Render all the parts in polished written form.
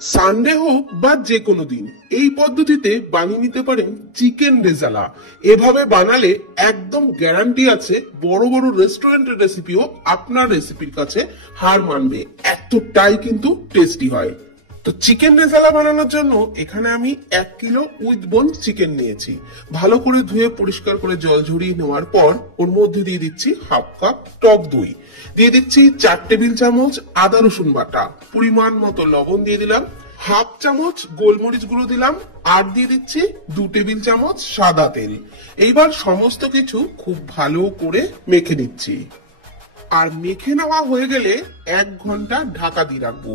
Sunday হোক বা যে কোনো দিন এই পদ্ধতিতে বানিয়ে নিতে পারেন চিকেন রেজালা। এভাবে বানালে একদম গ্যারান্টি আছে বড় বড় রেস্টুরেন্টের রেসিপিও আপনার রেসিপির কাছে হার মানবে, এতটাই কিন্তু টেস্টি হয়। তো চিকেন রেজালা বানানোর জন্য এখানে আমি 1 কিলো উইথ বোন চিকেন নিয়েছি। ভালো করে ধুয়ে পরিষ্কার করে জল ঝরিয়ে নেওয়ার পর ওর মধ্যে দিয়ে দিচ্ছি হাফ কাপ টক দই, দিয়ে দিচ্ছি 4 টেবিল চামচ আদা রসুন বাটা, পরিমাণ মতো লবণ দিয়ে দিলাম, হাফ চামচ গোলমরিচ গুঁড়ো দিলাম, আর দিয়ে দিচ্ছি 2 টেবিল চামচ সাদা তেল। এইবার সমস্ত কিছু খুব ভালো করে মেখে নিচ্ছি। আর মেখে নেওয়া হয়ে গেলে 1 ঘন্টা ঢাকা দিয়ে রাখবো।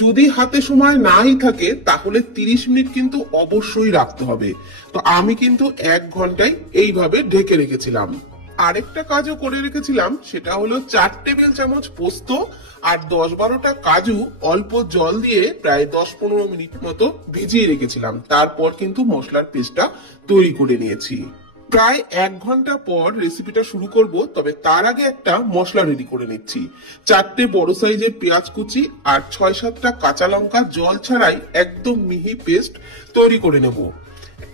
যদি হাতে সময় নাই থাকে তাহলে 30 মিনিট কিন্তু অবশ্যই রাখতে হবে। তো আমি কিন্তু 1 ঘন্টায় এইভাবে ঢেকে রেখেছিলাম। আরেকটা কাজও করে রেখেছিলাম, সেটা হলো 4 টেবিল চামচ পোস্ত আর 10-12টা কাজু অল্প জল দিয়ে প্রায় 10-15 মিনিট মতো ভিজিয়ে রেখেছিলাম। তারপর কিন্তু মশলার পেস্টটা তৈরি করে নিয়েছি। প্রায় 1 ঘন্টা পর রেসিপিটা শুরু করব, তবে তার আগে একটা মশলা রেডি করে নিচ্ছি। 4টে বড় সাইজের পেঁয়াজ কুচি আর 6-7টা কাঁচা লঙ্কা জল ছাড়াই একদম মিহি পেস্ট তৈরি করে নেব।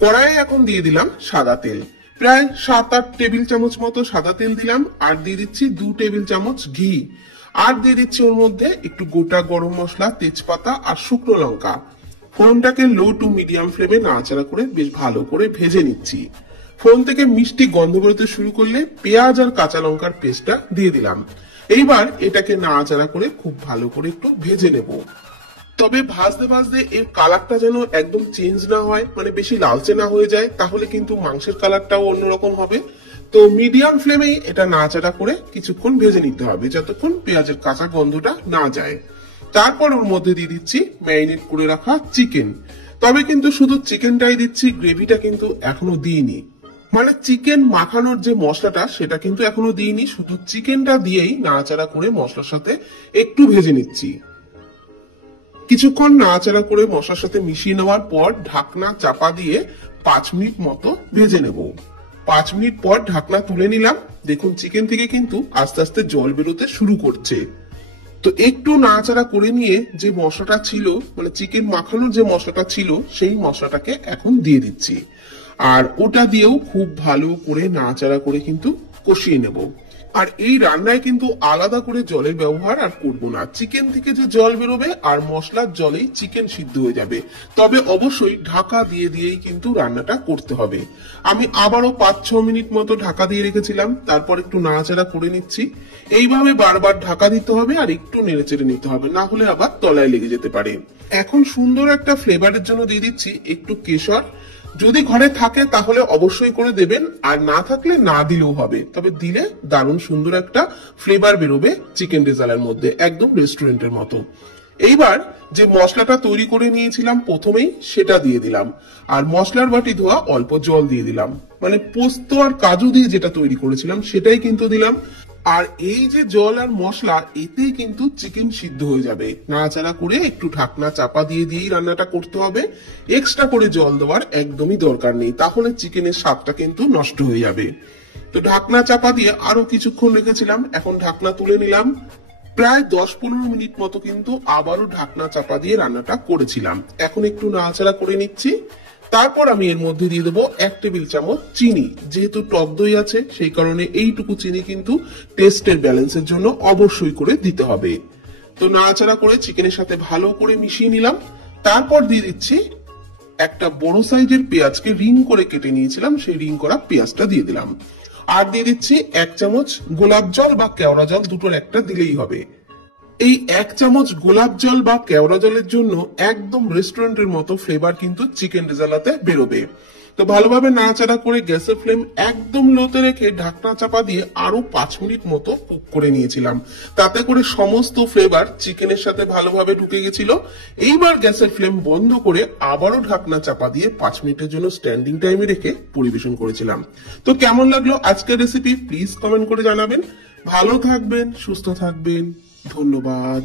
কড়াইয়ে এখন দিয়ে দিলাম সাদা তেল, প্রায় 7-8 টেবিল চামচ মতো সাদা তেল দিলাম, আর দিয়ে দিচ্ছি 2 টেবিল চামচ ঘি, আর দিয়ে দিচ্ছি ওর মধ্যে একটু গোটা গরম মশলা, তেজপাতা আর শুকনো লঙ্কা। ফোড়নটাকে লো টু মিডিয়াম ফ্লেমে নাড়াচাড়া করে বেশ ভালো করে ভেজে নিচ্ছি। ফোড়ন থেকে মিষ্টি গন্ধ বেরোতে শুরু করলে পেঁয়াজ আর কাঁচা লঙ্কার পেস্টটা দিয়ে দিলাম। এইবার এটাকে নাড়াচাড়া করে খুব ভালো করে একটু ভেজে নেব। তবে ভাজতে ভাজতে এর কালারটা যেন একদম চেঞ্জ না হয়, মানে বেশি লালচে না হয়ে যায়, তাহলে কিন্তু মাংসের কালারটাও অন্যরকম হবে। তো মিডিয়াম ফ্লেমেই এটা নাড়াচাড়া করে কিছুক্ষণ ভেজে নিতে হবে, যতক্ষণ পেঁয়াজের কাঁচা গন্ধটা না যায়। তারপর ওর মধ্যে দিয়ে দিচ্ছি ম্যারিনেট করে রাখা চিকেন। তবে কিন্তু শুধু চিকেনটাই দিচ্ছি, গ্রেভিটা কিন্তু এখনো দিইনি। মানে চিকেন মাখানোর যে মশলাটা সেটা কিন্তু এখনো দিইনি, শুধু চিকেনটা দিয়েই নাড়াচাড়া করে মশলার সাথে একটু ভেজে নিচ্ছি। কিছুক্ষণ নাড়াচাড়া করে মশলার সাথে মিশিয়ে নেওয়ার পর ঢাকনা চাপা দিয়ে 5 মিনিট মতো ভেজে নেব। 5 মিনিট পর ঢাকনা তুলে নিলাম। দেখুন চিকেন থেকে কিন্তু আস্তে আস্তে জল বেরোতে শুরু করছে। তো একটু নাড়াচাড়া করে নিয়ে যে মশলাটা ছিল, মানে চিকেন মাখানোর যে মশলাটা ছিল, সেই মশলাটাকে এখন দিয়ে দিচ্ছি। আর ওটা দিয়েও খুব ভালো করে নাড়াচাড়া করে কিন্তু কষিয়ে নেব। আর এই রান্নায় কিন্তু আলাদা করে জলের ব্যবহার আর করবো না। চিকেন থেকে যে জল বেরোবে আর মশলার জলেই চিকেন সিদ্ধ হয়ে যাবে। তবে অবশ্যই ঢাকা দিয়ে দিয়েই কিন্তু রান্নাটা করতে হবে। আমি আবারও 5-6 মিনিট মতো ঢাকা দিয়ে রেখেছিলাম, তারপর একটু নাড়াচাড়া করে নিচ্ছি। এইভাবে বারবার ঢাকা দিতে হবে আর একটু নেড়েচেড়ে নিতে হবে, না হলে আবার তলায় লেগে যেতে পারে। এখন সুন্দর একটা ফ্লেভারের জন্য দিয়ে দিচ্ছি একটু কেশর। যদি ঘরে থাকে তাহলে অবশ্যই করে দেবেন, আর না থাকলে না দিলেও হবে, তবে দিলে দারুণ সুন্দর একটা ফ্লেভার বেরোবে চিকেন রেজালার মধ্যে, একদম রেস্টুরেন্টের মতো। এইবার যে মশলাটা তৈরি করে নিয়েছিলাম প্রথমেই সেটা দিয়ে দিলাম, আর মশলার বাটি ধোয়া অল্প জল দিয়ে দিলাম। মানে পোস্ত আর কাজু দিয়ে যেটা তৈরি করেছিলাম সেটাই কিন্তু দিলাম। আর এই যে জল আর মশলা, এতেই কিন্তু চিকেন সিদ্ধ হয়ে যাবে। নাড়াচাড়া করে একটু ঢাকনা চাপা দিয়ে দিয়েই রান্নাটা করতে হবে। এক্সট্রা করে জল দেওয়ার একদমই দরকার নেই, তাহলে চিকেনের স্বাদটা কিন্তু নষ্ট হয়ে যাবে। তো ঢাকনা চাপা দিয়ে আরো কিছুক্ষণ রেখেছিলাম, এখন ঢাকনা তুলে নিলাম। প্রায় 10-15 মিনিট মতো কিন্তু আবারও ঢাকনা চাপা দিয়ে রান্নাটা করেছিলাম। এখন একটু নাড়াচাড়া করে নিচ্ছি। তারপর আমি এর মধ্যে দিয়ে দেবো 1 টেবিল চামচ চিনি। যেহেতু টক দই আছে সেই কারণে এইটুকু চিনি কিন্তু টেস্টের ব্যালেন্সের জন্য অবশ্যই করে দিতে হবে। তো নাড়াচাড়া করে চিকেনের সাথে ভালো করে মিশিয়ে নিলাম। তারপর দিয়ে দিচ্ছি একটা বড় সাইজের পেঁয়াজকে রিং করে কেটে নিয়েছিলাম, সেই রিং করা পেঁয়াজটা দিয়ে দিলাম। আর দিয়ে দিচ্ছি 1 চামচ গোলাপ জল বা কেওড়া জল, দুটোর একটা দিলেই হবে। এই 1 চামচ গোলাপ জল বা কেওড়া জলের জন্য একদম রেস্টুরেন্টের মতো ফ্লেভার কিন্তু চিকেন রেজালাতে বেরোবে। তো ভালোভাবে নাড়াচাড়া করে গ্যাসের ফ্লেম একদম লোতে রেখে ঢাকনা চাপা দিয়ে আরো 5 মিনিট মতো কুক করে নিয়েছিলাম। তাতে করে সমস্ত ফ্লেভার চিকেনের সাথে ভালোভাবে ঢুকে গেছিল। এইবার গ্যাসের ফ্লেম বন্ধ করে আবারও ঢাকনা চাপা দিয়ে 5 মিনিটের জন্য স্ট্যান্ডিং টাইমে রেখে পরিবেশন করেছিলাম। তো কেমন লাগলো আজকের রেসিপি প্লিজ কমেন্ট করে জানাবেন। ভালো থাকবেন, সুস্থ থাকবেন, ধন্যবাদ।